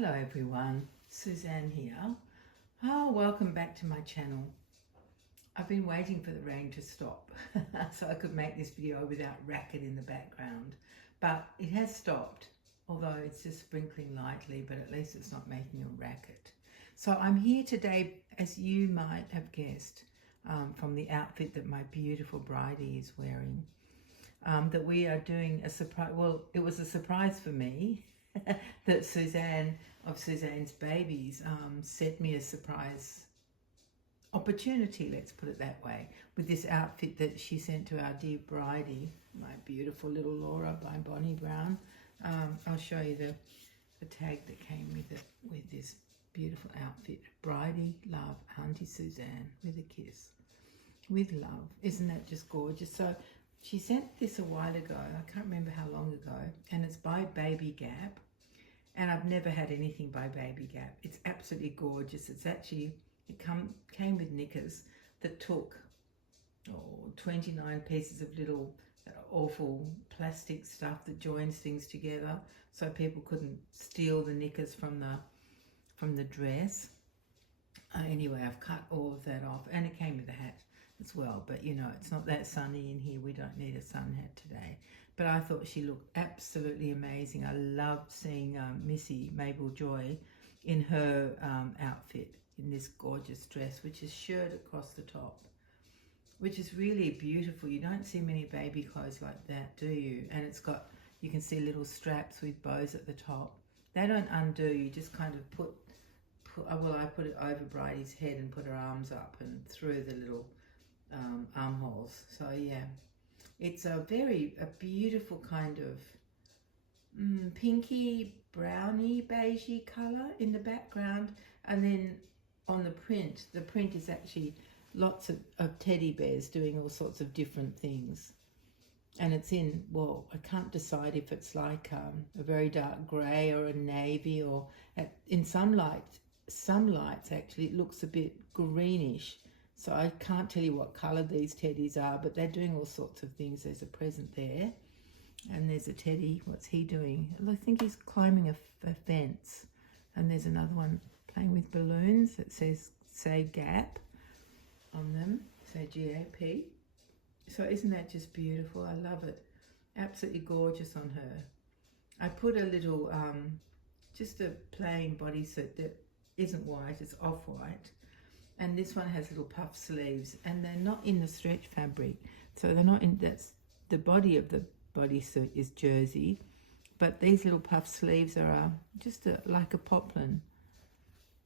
Hello everyone, Suzanne here. Welcome back to my channel. I've been waiting for the rain to stop so I could make this video without racket in the background, but it has stopped, although it's just sprinkling lightly, but at least it's not making a racket. So I'm here today, as you might have guessed from the outfit that my beautiful Bridie is wearing, that we are doing a surprise. Well, it was a surprise for me that Suzanne of Suzanne's Babies sent me a surprise opportunity, let's put it that way, with this outfit that she sent to our dear Bridie, my beautiful little Laura by Bonnie Brown. I'll show you the tag that came with it, with this beautiful outfit. Bridie, love, Auntie Suzanne, with a kiss, with love. Isn't that just gorgeous? So she sent this a while ago, I can't remember how long ago, and it's by Baby Gap. And I've never had anything by Baby Gap. It's absolutely gorgeous. It's actually, it came with knickers that took 29 pieces of little awful plastic stuff that joins things together so people couldn't steal the knickers from the dress. Anyway, I've cut all of that off, and it came with a hat as well, but you know, it's not that sunny in here. We don't need a sun hat today. But I thought she looked absolutely amazing. I loved seeing Missy, Mabel Joy, in her outfit, in this gorgeous dress, which is shirred across the top, which is really beautiful. You don't see many baby clothes like that, do you? And it's got, you can see little straps with bows at the top. They don't undo. You just kind of put well, I put it over Bridie's head and put her arms up and through the little armholes. So yeah, it's a beautiful kind of pinky browny beigey colour in the background, and then on the print is actually lots of teddy bears doing all sorts of different things, and it's in, well, I can't decide if it's like a very dark grey or a navy, or in some lights actually it looks a bit greenish. So I can't tell you what colour these teddies are, but they're doing all sorts of things. There's a present there, and there's a teddy. What's he doing? I think he's climbing a fence. And there's another one playing with balloons that says, say Gap on them, say G-A-P. So isn't that just beautiful? I love it. Absolutely gorgeous on her. I put a little, just a plain bodysuit that isn't white, it's off-white. And this one has little puff sleeves, and they're not in the stretch fabric. So they're not in, that's the body of the bodysuit is jersey, but these little puff sleeves are just like a poplin.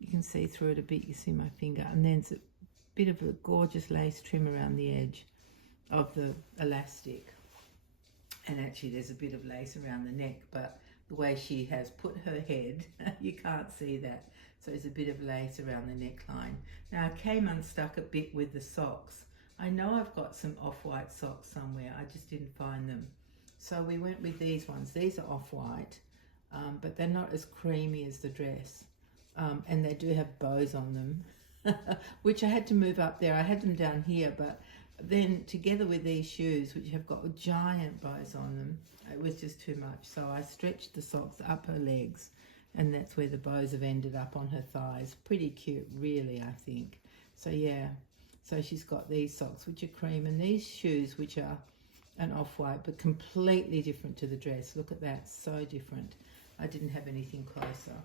You can see through it a bit, you see my finger. And then it's a bit of a gorgeous lace trim around the edge of the elastic. And actually there's a bit of lace around the neck, but the way she has put her head, you can't see that. So there's a bit of lace around the neckline. Now I came unstuck a bit with the socks. I know I've got some off-white socks somewhere, I just didn't find them. So we went with these ones. These are off-white, but they're not as creamy as the dress. And they do have bows on them, which I had to move up there. I had them down here, but then together with these shoes, which have got giant bows on them, it was just too much. So I stretched the socks up her legs, and that's where the bows have ended up on her thighs. Pretty cute, really, I think. So yeah, so she's got these socks, which are cream, and these shoes, which are an off-white, but completely different to the dress. Look at that, so different. I didn't have anything closer.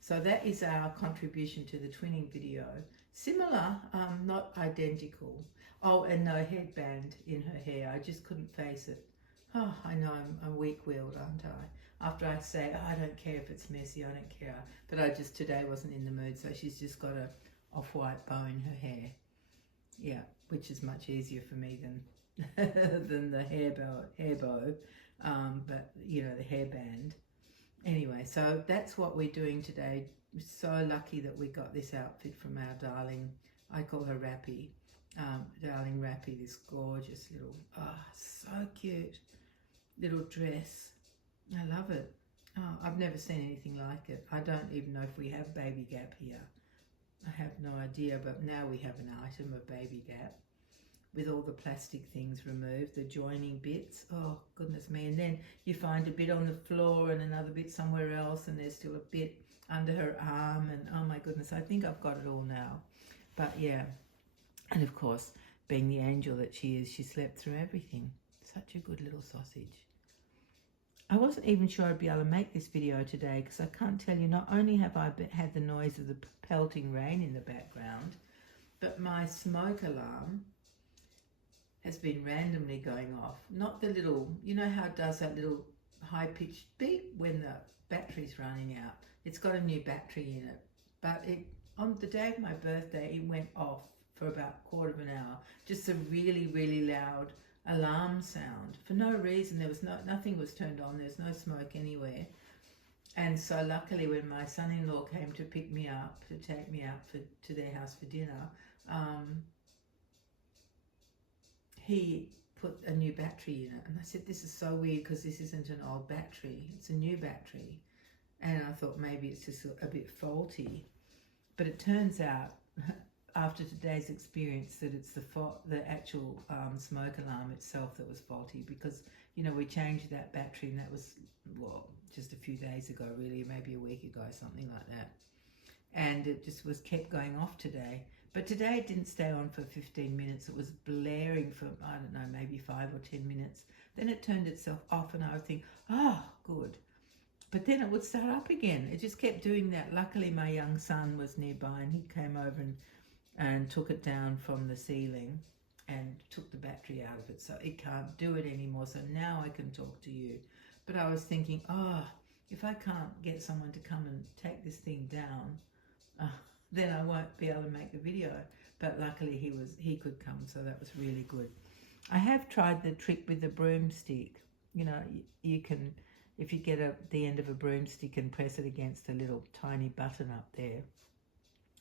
So that is our contribution to the twinning video. Similar, not identical. Oh, and no headband in her hair. I just couldn't face it. Oh, I know I'm weak-willed, aren't I? After I say, oh, I don't care if it's messy, I don't care. But I just today wasn't in the mood, so she's just got a off-white bow in her hair. Yeah, which is much easier for me than the hair bow, but you know, the hairband. Anyway, so that's what we're doing today. We're so lucky that we got this outfit from our darling, I call her Rappy, darling Rappy, this gorgeous little, so cute little dress. I love it. Oh, I've never seen anything like it. I don't even know if we have Baby Gap here. I have no idea, but now we have an item of Baby Gap. with all the plastic things removed, the joining bits. Oh, goodness me. And then you find a bit on the floor and another bit somewhere else, and there's still a bit under her arm, and oh my goodness, I think I've got it all now. But yeah, and of course, being the angel that she is, she slept through everything. Such a good little sausage. I wasn't even sure I'd be able to make this video today because I can't tell you, not only have I had the noise of the pelting rain in the background, but my smoke alarm has been randomly going off. Not the little, you know how it does that little high-pitched beep when the battery's running out. It's got a new battery in it. But on the day of my birthday, it went off for about a quarter of an hour. Just a really, really loud alarm sound for no reason. There was nothing was turned on. There's no smoke anywhere. And so luckily when my son-in-law came to pick me up, to take me out to their house for dinner, he put a new battery in it. And I said, this is so weird because this isn't an old battery. It's a new battery. And I thought maybe it's just a bit faulty. But it turns out after today's experience that it's the actual smoke alarm itself that was faulty, because, you know, we changed that battery, and that was, well, just a few days ago, really, maybe a week ago, something like that. And it just was kept going off today. But today it didn't stay on for 15 minutes. It was blaring for, I don't know, maybe 5 or 10 minutes. Then it turned itself off, and I would think, oh, good. But then it would start up again. It just kept doing that. Luckily, my young son was nearby, and he came over and took it down from the ceiling and took the battery out of it, so it can't do it anymore. So now I can talk to you. But I was thinking, oh, if I can't get someone to come and take this thing down, then I won't be able to make the video. But luckily he could come, so that was really good. I have tried the trick with the broomstick. You know, you can, if you get the end of a broomstick and press it against a little tiny button up there,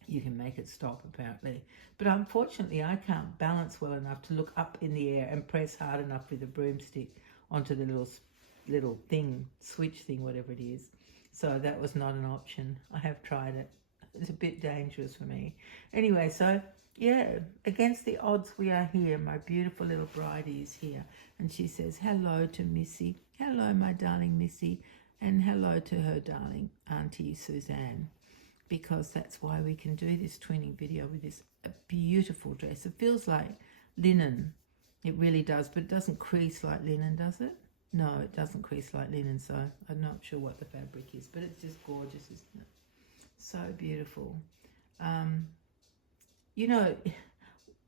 you can make it stop, apparently. But unfortunately, I can't balance well enough to look up in the air and press hard enough with a broomstick onto the little thing, switch thing, whatever it is. So that was not an option. I have tried it. It's a bit dangerous for me. Anyway, so yeah, against the odds we are here. My beautiful little Bridie is here. And she says hello to Missy. Hello, my darling Missy. And hello to her darling Auntie Suzanne. Because that's why we can do this twinning video with this beautiful dress. It feels like linen. It really does, but it doesn't crease like linen, does it? No, it doesn't crease like linen, so I'm not sure what the fabric is, but it's just gorgeous, isn't it? So beautiful. You know,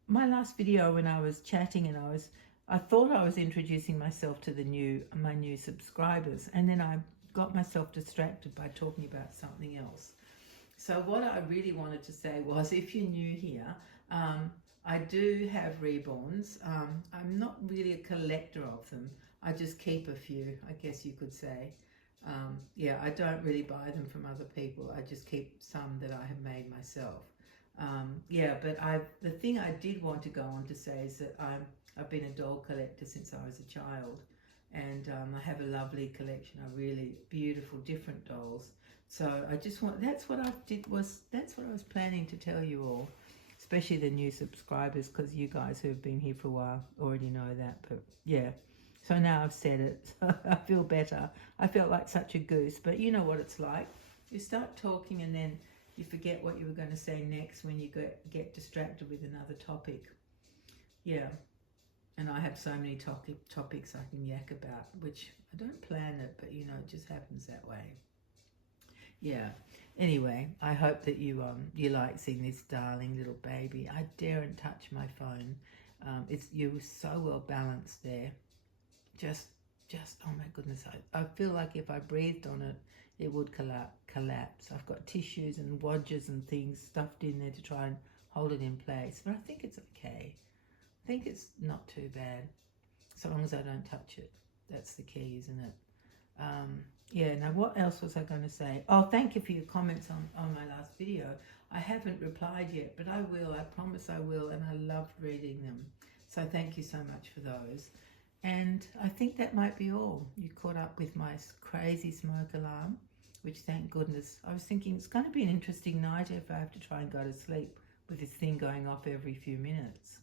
my last video when I was chatting and I thought I was introducing myself to my new subscribers, and then I got myself distracted by talking about something else. So what I really wanted to say was, if you're new here, I do have reborns. I'm not really a collector of them. I just keep a few, I guess you could say. Yeah, I don't really buy them from other people. I just keep some that I have made myself. Yeah, but the thing I did want to go on to say is that I've been a doll collector since I was a child. And I have a lovely collection of really beautiful different dolls. So I just that's what I was planning to tell you all, especially the new subscribers, because you guys who have been here for a while already know that. But yeah, so now I've said it, so I feel better. I felt like such a goose, but you know what it's like. You start talking and then you forget what you were going to say next when you get distracted with another topic. Yeah. And I have so many topics I can yak about, which I don't plan it, but you know, it just happens that way. Yeah. Anyway, I hope that you like seeing this darling little baby. I daren't touch my phone. You were so well balanced there. Just oh my goodness. I feel like if I breathed on it, it would collapse. I've got tissues and wadges and things stuffed in there to try and hold it in place, but I think it's okay. I think it's not too bad, so long as I don't touch it. That's the key, isn't it? Yeah, now what else was I going to say? Oh, thank you for your comments on my last video. I haven't replied yet, but I will. I promise I will, and I loved reading them. So thank you so much for those. And I think that might be all. You caught up with my crazy smoke alarm, which thank goodness. I was thinking it's going to be an interesting night if I have to try and go to sleep with this thing going off every few minutes.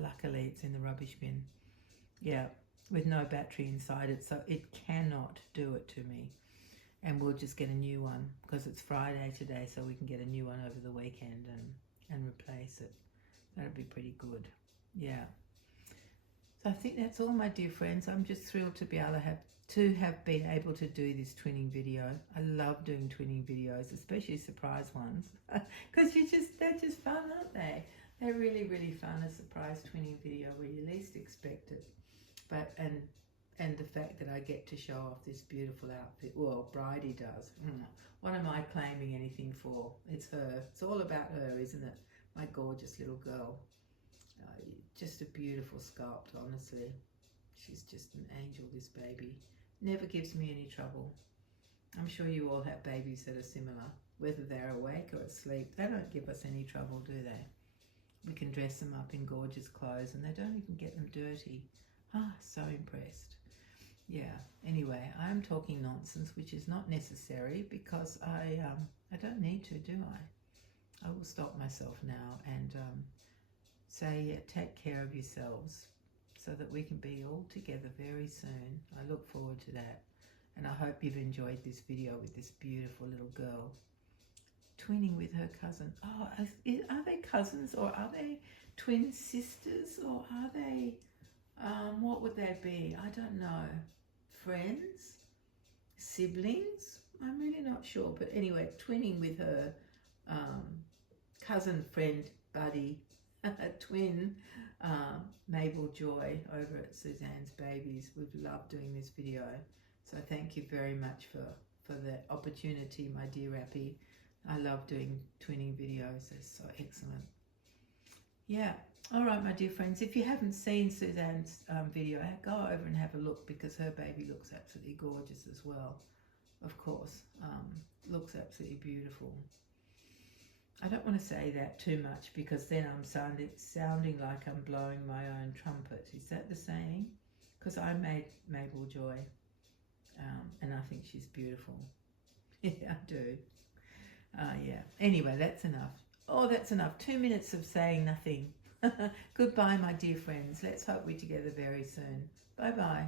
Luckily it's in the rubbish bin. Yeah, with no battery inside it, so it cannot do it to me. And we'll just get a new one because it's Friday today, so we can get a new one over the weekend and replace it. That'll be pretty good. Yeah. So I think that's all, my dear friends. I'm just thrilled to be able to have been able to do this twinning video. I love doing twinning videos, especially surprise ones, because they're just fun, aren't they? They're really, really fun, a surprise twinning video where you least expect it. But and the fact that I get to show off this beautiful outfit. Well, Bridie does. What am I claiming anything for? It's her. It's all about her, isn't it? My gorgeous little girl. Just a beautiful sculpt, honestly. She's just an angel, this baby. Never gives me any trouble. I'm sure you all have babies that are similar, whether they're awake or asleep. They don't give us any trouble, do they? We can dress them up in gorgeous clothes and they don't even get them dirty. So impressed. Yeah, anyway, I'm talking nonsense, which is not necessary because I don't need to, do I? I will stop myself now and say, take care of yourselves so that we can be all together very soon. I look forward to that. And I hope you've enjoyed this video with this beautiful little girl twinning with her cousin. Oh, are they cousins or are they twin sisters or are they, what would they be? I don't know. Friends? Siblings? I'm really not sure. But anyway, twinning with her cousin, friend, buddy, twin, Mabel Joy over at Suzanne's Babies. We've loved doing this video. So thank you very much for the opportunity, my dear Rappy. I love doing twinning videos. They're so excellent. Yeah. All right, my dear friends. If you haven't seen Suzanne's video, go over and have a look because her baby looks absolutely gorgeous as well. Of course. Looks absolutely beautiful. I don't want to say that too much because then I'm sounding like I'm blowing my own trumpet. Is that the saying? Because I made Mabel Joy and I think she's beautiful. Yeah, I do. Yeah. Anyway, that's enough. Oh, that's enough. 2 minutes of saying nothing. Goodbye, my dear friends. Let's hope we're together very soon. Bye-bye.